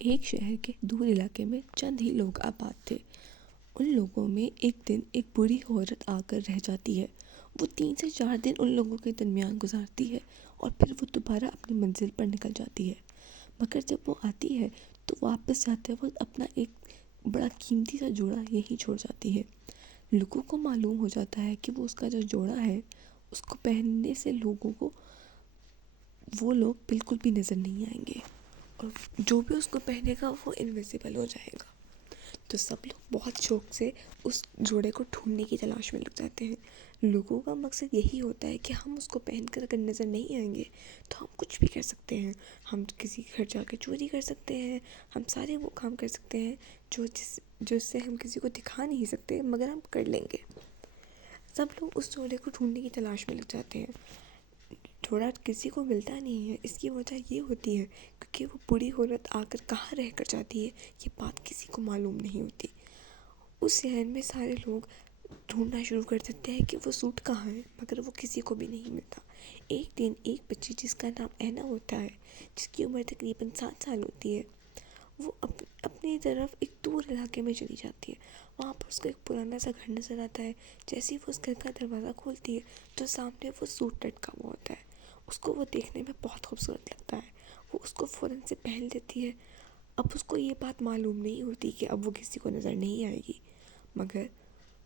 ایک شہر کے دور علاقے میں چند ہی لوگ آباد تھے۔ ان لوگوں میں ایک دن ایک بوڑھی عورت آ کر رہ جاتی ہے۔ وہ 3 سے 4 دن ان لوگوں کے درمیان گزارتی ہے اور پھر وہ دوبارہ اپنی منزل پر نکل جاتی ہے۔ مگر جب وہ آتی ہے تو واپس جاتے وقت اپنا ایک بڑا قیمتی سا جوڑا یہیں چھوڑ جاتی ہے۔ لوگوں کو معلوم ہو جاتا ہے کہ وہ اس کا جو جوڑا ہے اس کو پہننے سے لوگوں کو وہ لوگ بالکل بھی نظر نہیں آئیں گے، اور جو بھی اس کو پہنے گا وہ انویزیبل ہو جائے گا۔ تو سب لوگ بہت شوق سے اس جوڑے کو ڈھونڈنے کی تلاش میں لگ جاتے ہیں۔ لوگوں کا مقصد یہی ہوتا ہے کہ ہم اس کو پہن کر اگر نظر نہیں آئیں گے تو ہم کچھ بھی کر سکتے ہیں۔ ہم کسی کے گھر جا کے چوری کر سکتے ہیں، ہم سارے وہ کام کر سکتے ہیں جو اس سے ہم کسی کو دکھا نہیں سکتے مگر ہم کر لیں گے۔ سب لوگ اس جوڑے کو ڈھونڈنے کی تلاش میں لگ جاتے ہیں۔ جوڑا کسی کو ملتا نہیں ہے، اس کی وجہ یہ ہوتی ہے کیونکہ وہ بوڑھی عورت آ کر کہاں رہ کر جاتی ہے یہ بات کسی کو معلوم نہیں ہوتی۔ اس شہر میں سارے لوگ ڈھونڈنا شروع کر دیتے ہیں کہ وہ سوٹ کہاں ہے، مگر وہ کسی کو بھی نہیں ملتا۔ ایک دن ایک بچی جس کا نام اینا ہوتا ہے، جس کی عمر تقریباً 7 سال ہوتی ہے، وہ اپنی طرف ایک دور علاقے میں چلی جاتی ہے۔ وہاں پر اس کو ایک پرانا سا گھر نظر آتا ہے۔ جیسے ہی وہ اس گھر کا دروازہ کھولتی ہے تو سامنے وہ سوٹ لٹکا ہوا ہوتا ہے۔ اس کو وہ دیکھنے میں بہت خوبصورت لگتا ہے۔ وہ اس کو فوراً سے پہن لیتی ہے۔ اب اس کو یہ بات معلوم نہیں ہوتی کہ اب وہ کسی کو نظر نہیں آئے گی، مگر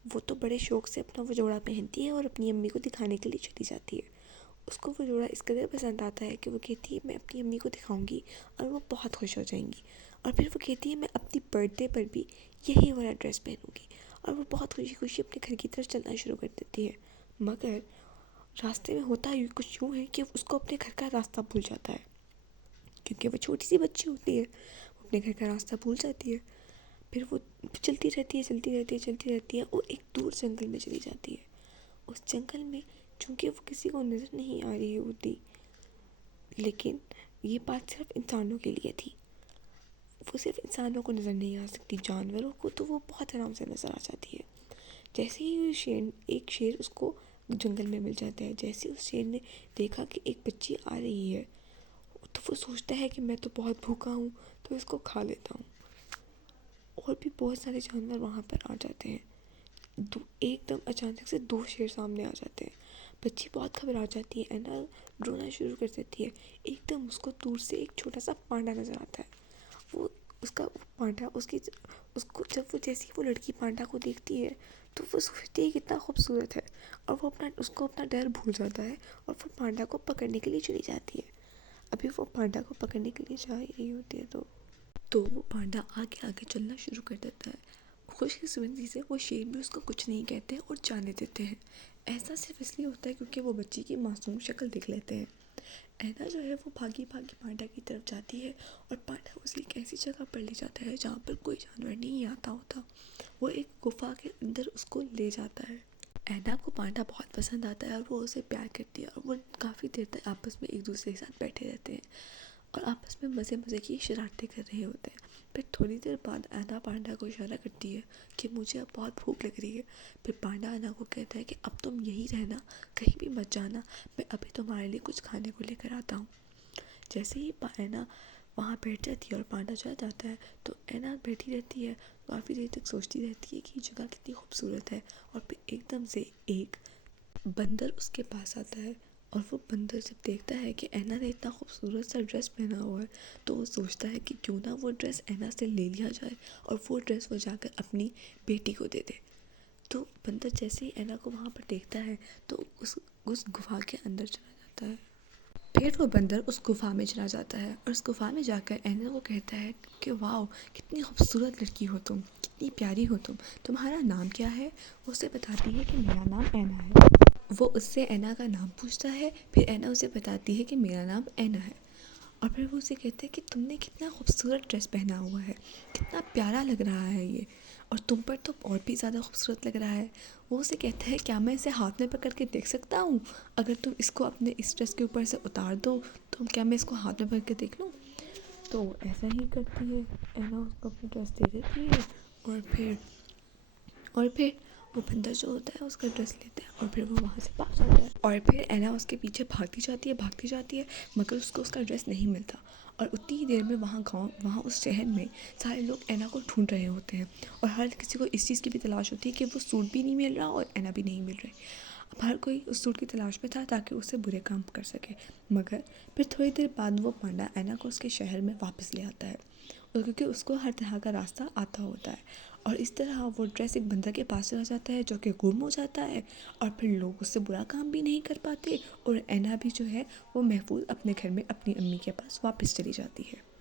وہ تو بڑے شوق سے اپنا وہ جوڑا پہنتی ہے اور اپنی امی کو دکھانے کے لیے چلی جاتی ہے۔ اس کو وہ جوڑا اس قدر پسند آتا ہے کہ وہ کہتی ہے میں اپنی امی کو دکھاؤں گی اور وہ بہت خوش ہو جائیں گی، اور پھر وہ کہتی ہے میں اپنی برتھ ڈے پر بھی یہی والا ڈریس پہنوں گی، اور وہ بہت خوشی خوشی اپنے گھر کی طرف چلنا شروع کر دیتی ہے۔ مگر راستے میں ہوتا ہی کچھ یوں ہے کہ اس کو اپنے گھر کا راستہ بھول جاتا ہے، کیونکہ وہ چھوٹی سی بچی ہوتی ہے، وہ اپنے گھر کا راستہ بھول جاتی ہے۔ پھر وہ چلتی رہتی ہے اور ایک دور جنگل میں چلی جاتی ہے۔ اس جنگل میں چونکہ وہ کسی کو نظر نہیں آ رہی ہوتی، لیکن یہ بات صرف انسانوں کے لیے تھی۔ وہ صرف انسانوں کو نظر نہیں آ سکتی، جانوروں کو تو وہ بہت آرام سے نظر آ جاتی ہے۔ جیسے ہی ایک شیر اس کو جنگل میں مل جاتا ہے، جیسے اس شیر نے دیکھا کہ ایک بچی آ رہی ہے تو وہ سوچتا ہے کہ میں تو بہت بھوکا ہوں تو اس کو کھا لیتا ہوں۔ اور بھی بہت سارے جانور وہاں پر آ جاتے ہیں۔ ایک دم اچانک سے 2 شیر سامنے آ جاتے ہیں۔ بچی بہت گھبرا جاتی ہے، اینا رونا شروع کر دیتی ہے۔ ایک دم اس کو دور سے ایک چھوٹا سا پانڈا نظر آتا ہے۔ پانڈا جب وہ جیسی وہ لڑکی پانڈا کو دیکھتی ہے تو وہ سوچتی ہے کتنا خوبصورت ہے، اور وہ اس کو اپنا ڈر بھول جاتا ہے اور وہ پانڈا کو پکڑنے کے لیے چلی جاتی ہے۔ ابھی وہ پانڈا کو پکڑنے کے لیے جا ہی رہی ہوتی ہے تو وہ پانڈا آگے آگے چلنا شروع کر دیتا ہے۔ خوش قسمتی سے وہ شیر بھی اس کو کچھ نہیں کہتے اور جانے دیتے ہیں۔ ایسا صرف اس لیے ہوتا ہے کیونکہ وہ بچی کی معصوم شکل دیکھ لیتے ہیں۔ اینا جو ہے وہ بھاگی بھاگی پانڈا کی طرف جاتی ہے، اور پانڈا اسے ایک ایسی جگہ پر لے جاتا ہے جہاں پر کوئی جانور نہیں آتا ہوتا۔ وہ ایک گفا کے اندر اس کو لے جاتا ہے۔ اینا کو پانڈا بہت پسند آتا ہے اور وہ اسے پیار کرتی ہے، اور وہ کافی دیر تک آپس میں ایک دوسرے کے ساتھ بیٹھے رہتے ہیں اور آپس میں مزے کی شرارتیں کر رہے ہوتے ہیں۔ پھر تھوڑی دیر بعد اینا پانڈا کو اشارہ کرتی ہے کہ مجھے اب بہت بھوک لگ رہی ہے۔ پھر پانڈا اینا کو کہتا ہے کہ اب تم یہی رہنا، کہیں بھی مت جانا، میں ابھی تمہارے لیے کچھ کھانے کو لے کر آتا ہوں۔ جیسے ہی اینا وہاں بیٹھ جاتی ہے اور پانڈا چلا جاتا ہے تو اینا بیٹھی رہتی ہے، کافی دیر تک سوچتی رہتی ہے کہ یہ جگہ کتنی خوبصورت ہے، اور پھر ایک دم سے ایک بندر اس کے پاس آتا ہے، اور وہ بندر جب دیکھتا ہے کہ اینا نے اتنا خوبصورت سا ڈریس پہنا ہوا ہے تو وہ سوچتا ہے کہ کیوں نہ وہ ڈریس اینا سے لے لیا جائے اور وہ ڈریس وہ جا کر اپنی بیٹی کو دے دے۔ تو بندر جیسے ہی اینا کو وہاں پر دیکھتا ہے تو اس گفا کے اندر چلا جاتا ہے۔ پھر وہ بندر اس گفا میں چلا جاتا ہے اور اس گفا میں جا کر اینا کو کہتا ہے کہ واؤ کتنی خوبصورت لڑکی ہو تم، کتنی پیاری ہو تم، تمہارا نام کیا ہے؟ وہ اسے بتاتی ہے کہ میرا نام اینا ہے۔ وہ اس سے اینا کا نام پوچھتا ہے، پھر اینا اسے بتاتی ہے کہ میرا نام اینا ہے، اور پھر وہ اسے کہتے ہیں کہ تم نے کتنا خوبصورت ڈریس پہنا ہوا ہے، کتنا پیارا لگ رہا ہے یہ، اور تم پر تو اور بھی زیادہ خوبصورت لگ رہا ہے۔ وہ اسے کہتا ہے کیا میں اسے ہاتھ میں پکڑ کے دیکھ سکتا ہوں؟ اگر تم اس کو اپنے اس ڈریس کے اوپر سے اتار دو تو کیا میں اس کو ہاتھ میں پکڑ کے دیکھ لوں؟ تو ایسا ہی کرتی ہے، اینا اس کو اپنی ڈریس دے دیتی ہے، اور پھر وہ بندر جو ہوتا ہے اس کا ڈریس لیتا ہے اور پھر وہ وہاں سے بھاگ جاتا ہے، اور پھر اینا اس کے پیچھے بھاگتی جاتی ہے مگر اس کو اس کا ڈریس نہیں ملتا، اور اتنی ہی دیر میں وہاں اس شہر میں سارے لوگ اینا کو ڈھونڈ رہے ہوتے ہیں، اور ہر کسی کو اس چیز کی بھی تلاش ہوتی ہے کہ وہ سوٹ بھی نہیں مل رہا اور اینا بھی نہیں مل رہی۔ اب ہر کوئی اس سوٹ کی تلاش میں تھا تاکہ اس سے برے کام کر سکے، مگر پھر تھوڑی دیر بعد وہ پانڈا اینا کو اس کے شہر میں واپس لے آتا ہے، اور کیونکہ اس کو ہر طرح کا راستہ آتا ہوتا ہے، اور اس طرح وہ ڈریس ایک بندر کے پاس چلا جاتا ہے جو کہ گم ہو جاتا ہے، اور پھر لوگ اس سے برا کام بھی نہیں کر پاتے، اور اینا بھی جو ہے وہ محفوظ اپنے گھر میں اپنی امی کے پاس واپس چلی جاتی ہے۔